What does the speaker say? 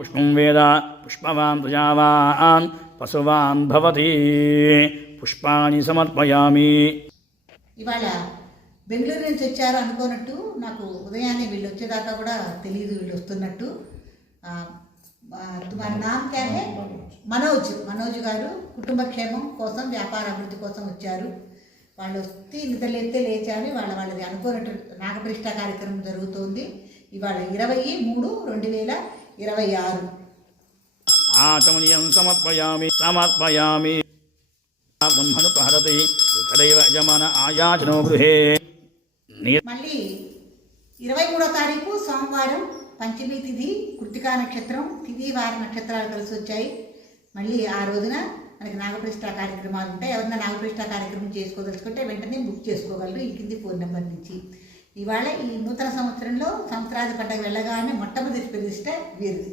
పుష్పం వేద పుష్పవాన్ ప్రజావాన్ పశువాన్ భవతి. పుష్పాన్ని సమర్పయామి. ఇవాళ బెంగళూరు నుంచి వచ్చారు అనుకోనట్టు, నాకు ఉదయాన్నే వీళ్ళు వచ్చేదాకా కూడా తెలియదు వీళ్ళు వస్తున్నట్టు. तुम्हारा नाम क्या है? మనోజ్ గారు కుటుంబ క్షేమం కోసం, వ్యాపార అభివృద్ధి కోసం వచ్చారు. వాళ్ళు వస్తే నిద్రలేస్తే లేచారు. వాళ్ళది అనుకోనట్టు నాగప్రతిష్ఠ కార్యక్రమం జరుగుతోంది. ఇవాళ 20/3/2026. ఆచమనీయం సమర్పయామి. బ్రహ్మను పహరతి ఇకదైవ యజమాన ఆయాచనో గృహే. మళ్ళీ 23వ తారీఖు సోమవారం పంచమి తిథి, కృతికా నక్షత్రం, తిథి వార నక్షత్రాలు కలిసి వచ్చాయి. మళ్ళీ ఆ రోజున మనకి నాగప్రతిష్ఠ కార్యక్రమాలు ఉంటాయి. ఎవరైనా నాగప్రతిష్ఠ కార్యక్రమం చేసుకోదలుచుకుంటే వెంటనే బుక్ చేసుకోగలరు ఈ కింది ఫోన్ నెంబర్ నుంచి. ఇవాళ ఈ నూతన సంవత్సరంలో సంవత్సరాది పండుగ వెళ్ళగానే మొట్టమొదటి ప్రతిష్ఠ వీరిది.